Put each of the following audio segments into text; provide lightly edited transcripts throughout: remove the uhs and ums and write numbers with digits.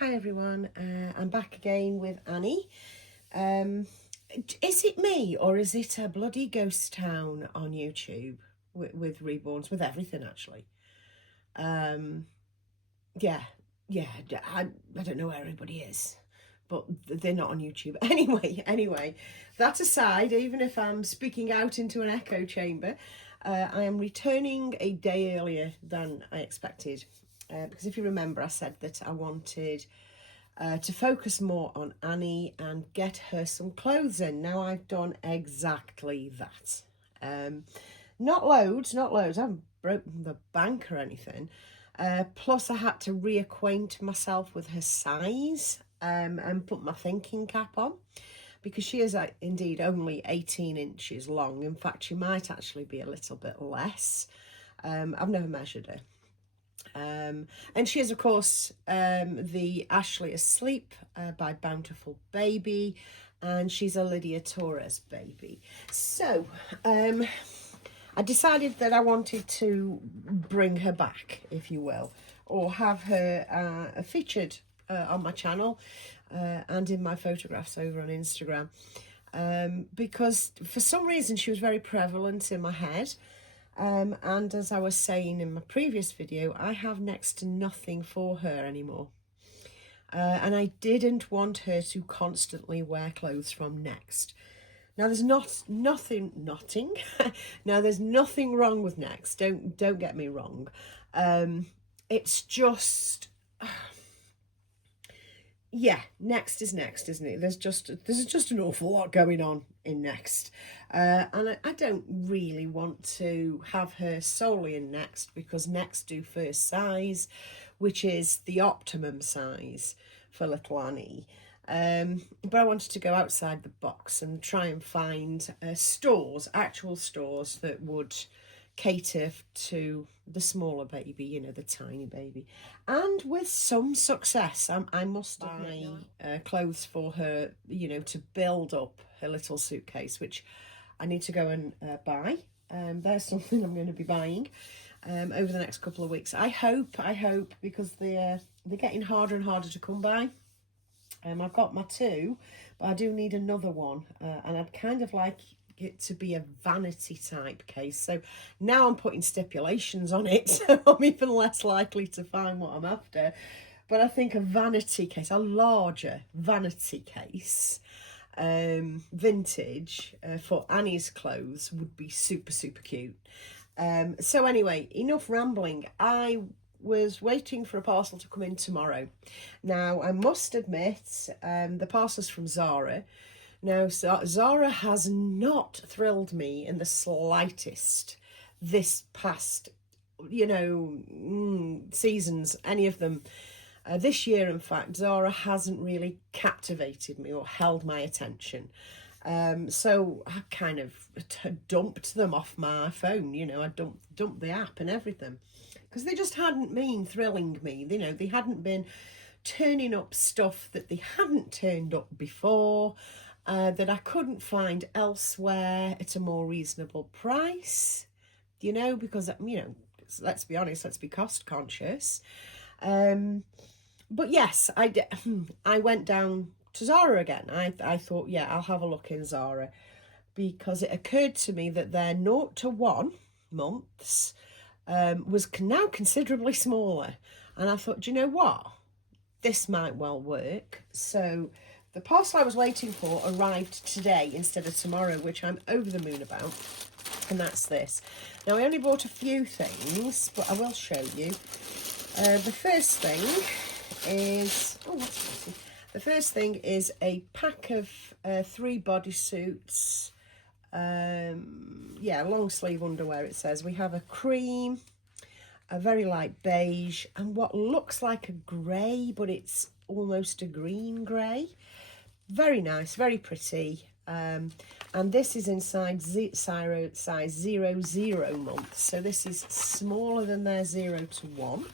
Hi everyone, I'm back again with Annie. Is it me or is it a bloody ghost town on YouTube with reborns, with everything actually? Um, yeah, yeah, I don't know where everybody is, but they're not on YouTube. Anyway, that aside, even if I'm speaking out into an echo chamber, I am returning a day earlier than I expected. Because if you remember, I said that I wanted to focus more on Annie and get her some clothes in. Now I've done exactly that. Not loads. I haven't broken the bank or anything. Plus I had to reacquaint myself with her size and put my thinking cap on, because she is indeed only 18 inches long. In fact, she might actually be a little bit less. I've never measured her. And she is, of course, the Ashley Asleep by Bountiful Baby, and she's a Lydia Torres baby. So I decided that I wanted to bring her back, if you will, or have her featured on my channel and in my photographs over on Instagram, because for some reason she was very prevalent in my head. And as I was saying in my previous video, I have next to nothing for her anymore. And I didn't want her to constantly wear clothes from Next. Now there's nothing now there's nothing wrong with Next. Don't get me wrong. It's just yeah, Next is Next, isn't it? There's just an awful lot going on in Next, and I don't really want to have her solely in Next, because Next do first size, which is the optimum size for little Annie. But I wanted to go outside the box and try and find actual stores that would cater to the smaller baby, you know, the tiny baby, and with some success. I must buy clothes for her, you know, to build up her little suitcase, which I need to go and buy. There's something I'm going to be buying over the next couple of weeks. I hope, because they're getting harder and harder to come by. I've got my two, but I do need another one, and I'd kind of like it to be a vanity type case. So now I'm putting stipulations on it, so I'm even less likely to find what I'm after. But I think a vanity case, a larger vanity case, vintage, for Annie's clothes would be super cute. So anyway, enough rambling. I was waiting for a parcel to come in tomorrow. Now I must admit, the parcel's from Zara. Now Zara has not thrilled me in the slightest this past, you know, seasons, any of them. This year, in fact, Zara hasn't really captivated me or held my attention. So I kind of dumped them off my phone, you know, I dumped the app and everything, because they just hadn't been thrilling me. You know, they hadn't been turning up stuff that they hadn't turned up before, that I couldn't find elsewhere at a more reasonable price, you know, because, you know, let's be honest, let's be cost conscious. But yes, I went down to Zara again. I thought, yeah, I'll have a look in Zara, because it occurred to me that their 0 to 1 months was now considerably smaller. And I thought, do you know what? This might well work. So the parcel I was waiting for arrived today instead of tomorrow, which I'm over the moon about. And that's this. Now, I only bought a few things, but I will show you. The first thing is, the first thing is a pack of 3 bodysuits. Yeah, long sleeve underwear, it says. We have a cream, a very light beige, and what looks like a grey, but it's almost a green grey. Very nice, very pretty. And this is inside size 00 months, so this is smaller than their 0 to 1.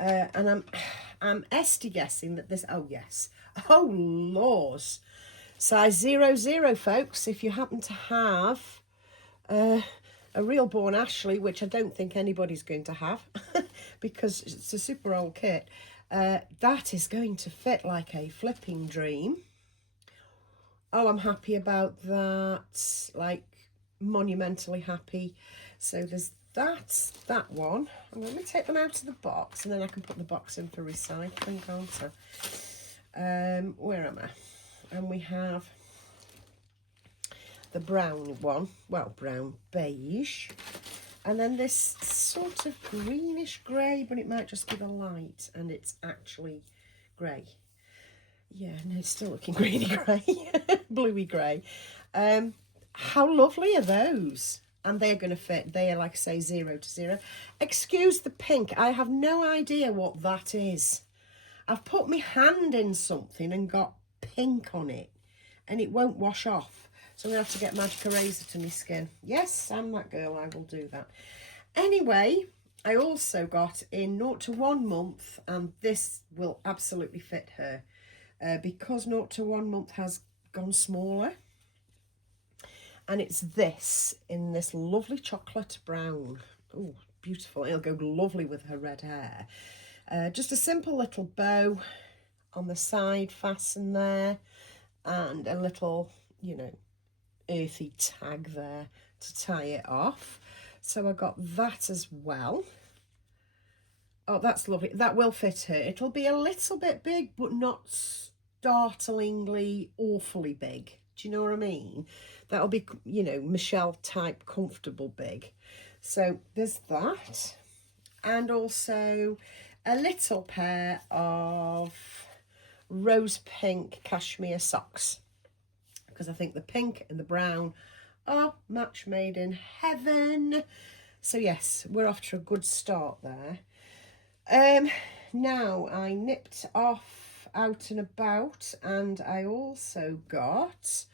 And I'm guessing that this, oh yes, oh laws, size 00, folks. If you happen to have a Reborn Ashley, which I don't think anybody's going to have because it's a super old kit, That is going to fit like a flipping dream. Oh, I'm happy about that, like monumentally happy. So there's that one. I'm going to take them out of the box and then I can put the box in for recycling, can't I? Where am I? And we have the brown one, well, brown beige, and then this sort of greenish grey, but it might just give a light, and it's actually grey. Yeah, no, it's still looking greeny grey, bluey grey. How lovely are those? And they're going to fit. They are, like I say, 0 to 0. Excuse the pink. I have no idea what that is. I've put my hand in something and got pink on it, and it won't wash off. So I'm going to have to get magic eraser to my skin. Yes, I'm that girl. I will do that. Anyway, I also got in 0 to 1 month, and this will absolutely fit her. Because 0 to 1 month has gone smaller, and it's this in this lovely chocolate brown. Oh, beautiful. It'll go lovely with her red hair. Just a simple little bow on the side fasten there, and a little, you know, earthy tag there to tie it off. So I got that as well. Oh, that's lovely. That will fit her. It'll be a little bit big, but not startlingly awfully big. Do you know what I mean? That'll be, you know, Michelle type comfortable big. So there's that. And also a little pair of rose pink cashmere socks, because I think the pink and the brown are match made in heaven. So yes, we're off to a good start there. Now I nipped off out and about, and I also got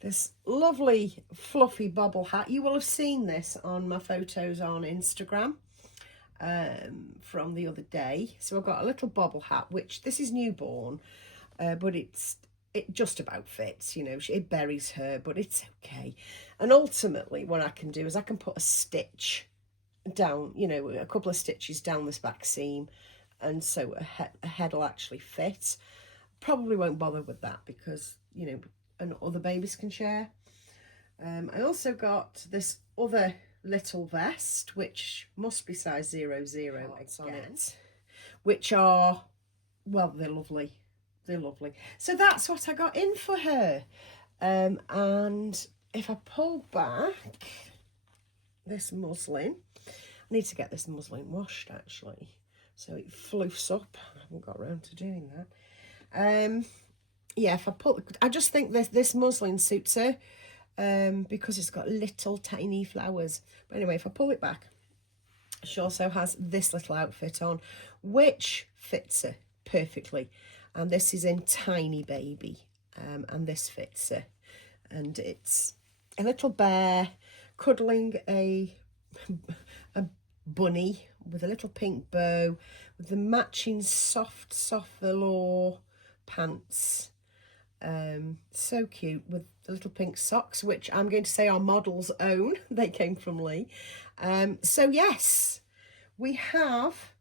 this lovely fluffy bobble hat. You will have seen this on my photos on Instagram from the other day. So I've got a little bobble hat, which this is newborn, but it just about fits, you know. It buries her, but it's okay. And ultimately what I can do is I can put a stitch down, you know, a couple of stitches down this back seam, and so a head will actually fit. Probably won't bother with that because, you know, and other babies can share. I also got this other little vest, which must be size 00 on it, which are, well, they're lovely. They're lovely. So that's what I got in for her. And if I pull back this muslin, I need to get this muslin washed actually, so it floofs up. I haven't got around to doing that. Yeah, if I pull, I just think this muslin suits her, because it's got little tiny flowers. But anyway, if I pull it back, she also has this little outfit on, which fits her perfectly. And this is in Tiny Baby, and this fits her. And it's a little bear cuddling a bunny with a little pink bow, with the matching soft velour pants. So cute, with the little pink socks, which I'm going to say are model's own. They came from Lee. So yes, we have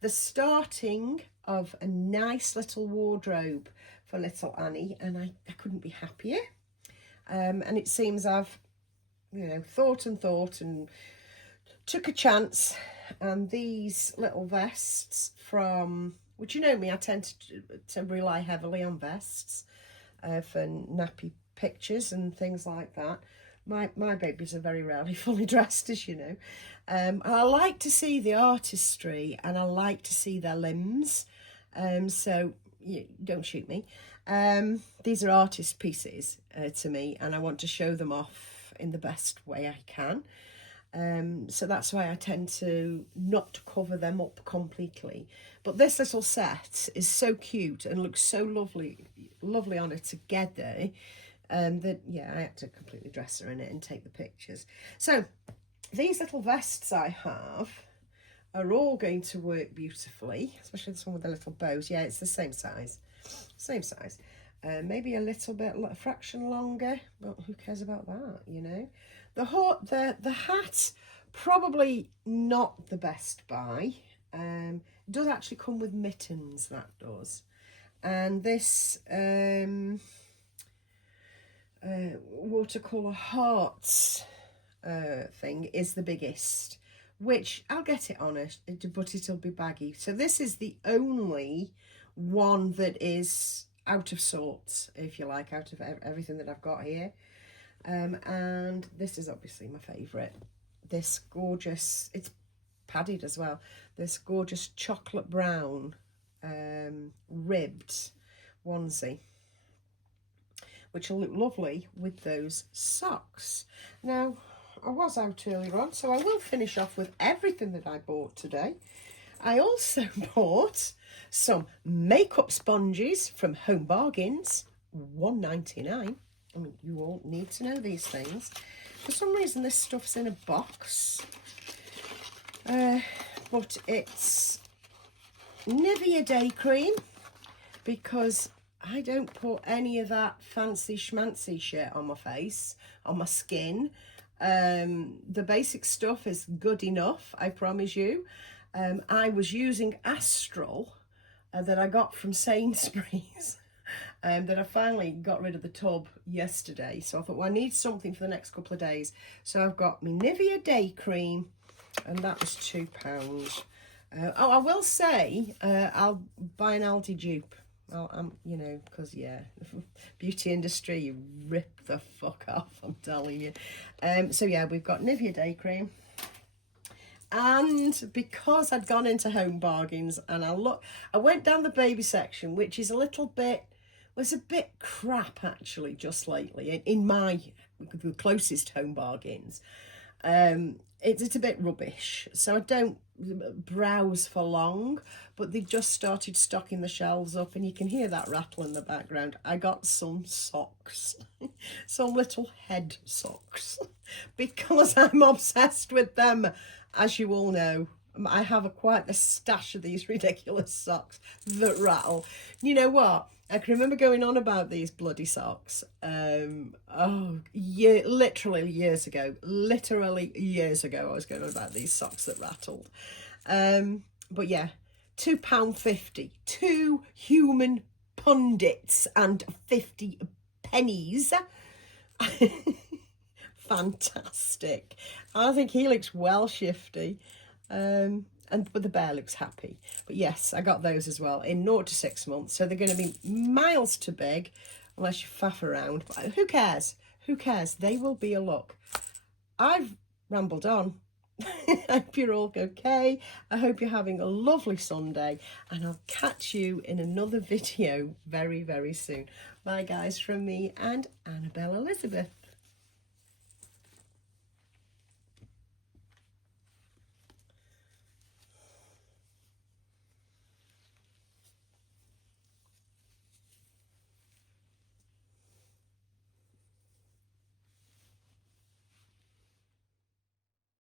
the starting of a nice little wardrobe for little Annie, and I couldn't be happier. And it seems I've, you know, thought and took a chance, and these little vests from, which, you know me, I tend to rely heavily on vests for nappy pictures and things like that. My babies are very rarely fully dressed, as you know. I like to see the artistry, and I like to see their limbs. So don't shoot me. These are artist pieces to me, and I want to show them off in the best way I can. So that's why I tend to not cover them up completely. But this little set is so cute and looks so lovely on it together, that, yeah, I had to completely dress her in it and take the pictures. So these little vests I have are all going to work beautifully, especially this one with the little bows. Yeah, it's the same size. Maybe a little bit, a fraction longer, but who cares about that, you know? The hat, probably not the best buy. does actually come with mittens, that does. And this watercolour hearts thing is the biggest, which I'll get it on it, but it'll be baggy. So this is the only one that is out of sorts, if you like, out of everything that I've got here. And this is obviously my favourite. This gorgeous, it's padded as well, this gorgeous chocolate brown ribbed onesie, which will look lovely with those socks. Now, I was out earlier on, so I will finish off with everything that I bought today. I also bought some makeup sponges from Home Bargains, $1.99. I mean, you all need to know these things. For some reason, this stuff's in a box. But it's Nivea Day Cream, because I don't put any of that fancy schmancy shit on my face, on my skin. The basic stuff is good enough, I promise you. I was using Astral that I got from Sainsbury's. That I finally got rid of the tub yesterday. So I thought, well, I need something for the next couple of days. So I've got my Nivea Day Cream, and that was £2. Oh, I will say, I'll buy an Aldi dupe. You know, because, yeah, beauty industry, you rip the fuck off, I'm telling you. So, yeah, we've got Nivea Day Cream. And because I'd gone into Home Bargains and I went down the baby section, which is was a bit crap actually just lately in the closest Home Bargains. It's a bit rubbish, so I don't browse for long, but they've just started stocking the shelves up, and you can hear that rattle in the background. I got some socks, some little head socks, because I'm obsessed with them, as you all know. I have quite a stash of these ridiculous socks that rattle. You know what? I can remember going on about these bloody socks. Literally years ago. I was going on about these socks that rattled. But yeah, £2.50. 2 human pundits and 50 pennies. Fantastic. I think he looks well shifty. But the bear looks happy. But yes, I got those as well in 0 to 6 months. So they're going to be miles too big unless you faff around. But who cares? Who cares? They will be a look. I've rambled on. I hope you're all okay. I hope you're having a lovely Sunday. And I'll catch you in another video very, very soon. Bye, guys, from me and Annabelle Elizabeth.